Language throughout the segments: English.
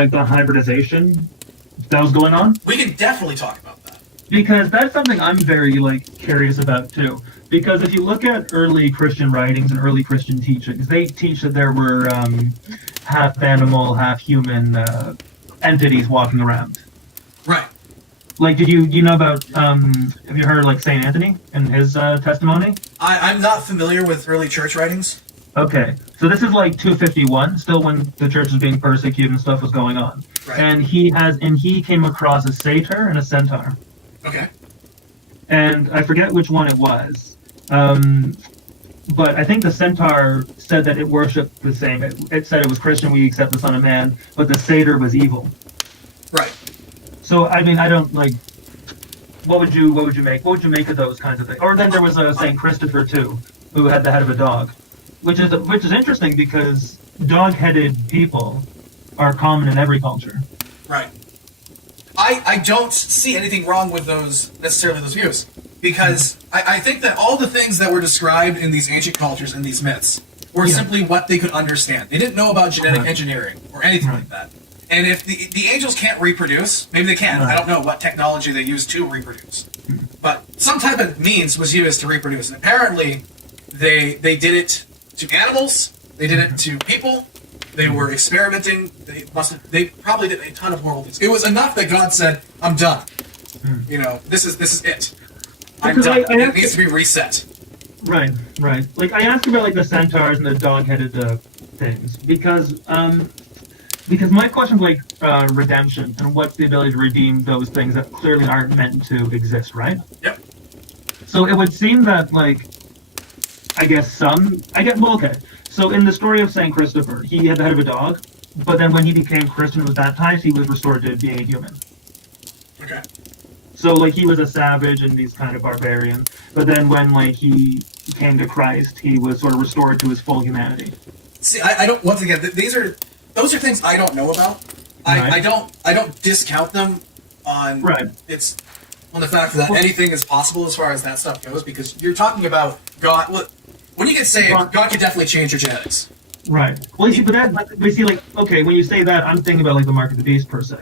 like the hybridization that was going on? We can definitely talk about that. Because that's something I'm very like curious about too. Because if you look at early Christian writings and early Christian teachings, they teach that there were half animal, half human entities walking around. Right. Like, did you know about? Have you heard like Saint Anthony and his testimony? I'm not familiar with early church writings. Okay, so this is like 251, still when the church was being persecuted and stuff was going on. Right. And he came across a satyr and a centaur. Okay. And I forget which one it was. But I think the centaur said that it worshipped the same. It said it was Christian, we accept the Son of Man, but the satyr was evil. Right. So I mean, I don't like. What would you make? What would you make of those kinds of things? Or then there was a Saint Christopher too, who had the head of a dog, which is interesting because dog-headed people are common in every culture. Right. I don't see anything wrong with those views, because I think that all the things that were described in these ancient cultures and these myths were simply what they could understand. They didn't know about genetic engineering or anything like that. And if the angels can't reproduce, maybe they can. I don't know what technology they use to reproduce. But some type of means was used to reproduce. And apparently they did it to animals, they did it to people, they were experimenting, they probably did a ton of horrible things. It was enough that God said, I'm done. You know, this is it. I'm done. It needs to be reset. Right. Like, I asked about, like, the centaurs and the dog-headed things, because my question is, like, redemption, and what's the ability to redeem those things that clearly aren't meant to exist, right? Yep. So it would seem that, like, okay. So in the story of Saint Christopher, he had the head of a dog, but then when he became Christian and was baptized, he was restored to being a human. Okay. So, like, he was a savage and he's kind of barbarian, but then when, like, he came to Christ, he was sort of restored to his full humanity. See, I don't. Once again, those are things I don't know about. I don't discount them on on the fact that anything is possible as far as that stuff goes, because you're talking about God. Well, when you get saved, God can definitely change your genetics. Right. Well, you see, okay, when you say that, I'm thinking about, like, the mark of the beast per se.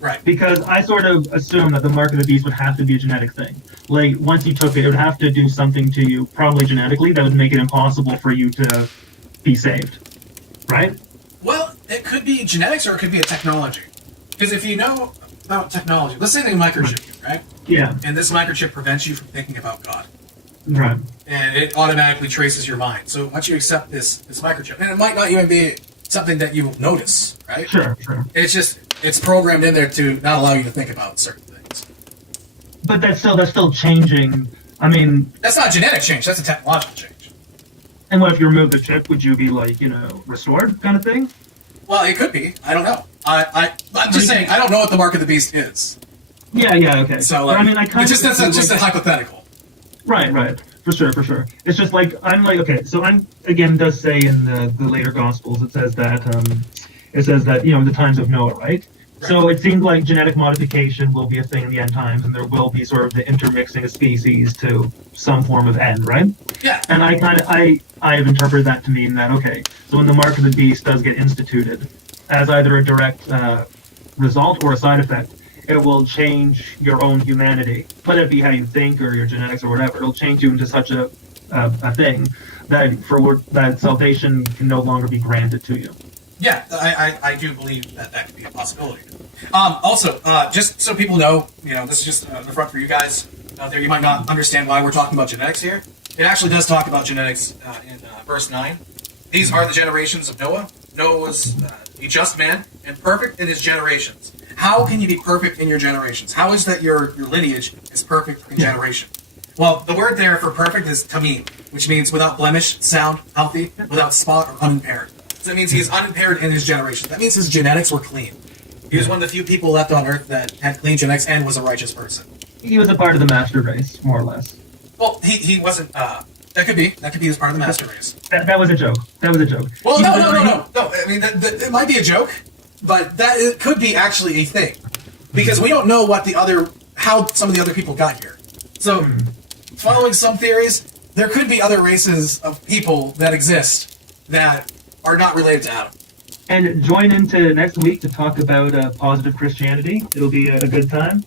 Right. Because I sort of assume that the mark of the beast would have to be a genetic thing. Like, once you took it, it would have to do something to you, probably genetically, that would make it impossible for you to be saved. Right? Well, it could be genetics or it could be a technology. Because if you know about technology, let's say they microchip you, right? Yeah. And this microchip prevents you from thinking about God. Right. And it automatically traces your mind. So once you accept this microchip, and it might not even be something that you will notice, right? Sure. It's programmed in there to not allow you to think about certain things. But that's still changing. I mean, that's not a genetic change. That's a technological change. And what if you remove the chip? Would you be, like, restored, kind of thing? Well, it could be. I don't know. I'm just saying. I don't know what the mark of the beast is. Yeah. Okay. So, like, that's just a hypothetical. Right. For sure. It's just like, okay, so again, it does say in the later Gospels, it says that, the times of Noah, right? So it seems like genetic modification will be a thing in the end times, and there will be sort of the intermixing of species to some form of end, right? Yeah. And I have interpreted that to mean that, okay, so when the mark of the beast does get instituted, as either a direct result or a side effect, it will change your own humanity. Let it be how you think or your genetics or whatever. It'll change you into such a thing that salvation can no longer be granted to you. Yeah, I do believe that could be a possibility. Also, just so people know, this is just the front for you guys out there. You might not understand why we're talking about genetics here. It actually does talk about genetics in verse 9. These are the generations of Noah. Noah was a just man and perfect in his generations. How can you be perfect in your generations? How is that your lineage is perfect in generation? Well, the word there for perfect is tamim, which means without blemish, sound, healthy, without spot, or unimpaired. So that means he is unimpaired in his generation. That means his genetics were clean. He was one of the few people left on Earth that had clean genetics and was a righteous person. He was a part of the master race, more or less. Well, he wasn't. That could be as part of the master race. That was a joke. Well, no. I mean, it might be a joke, but it could be actually a thing, because we don't know how some of the other people got here. So, following some theories, there could be other races of people that exist that are not related to Adam. And join into next week to talk about positive Christianity. It'll be a good time.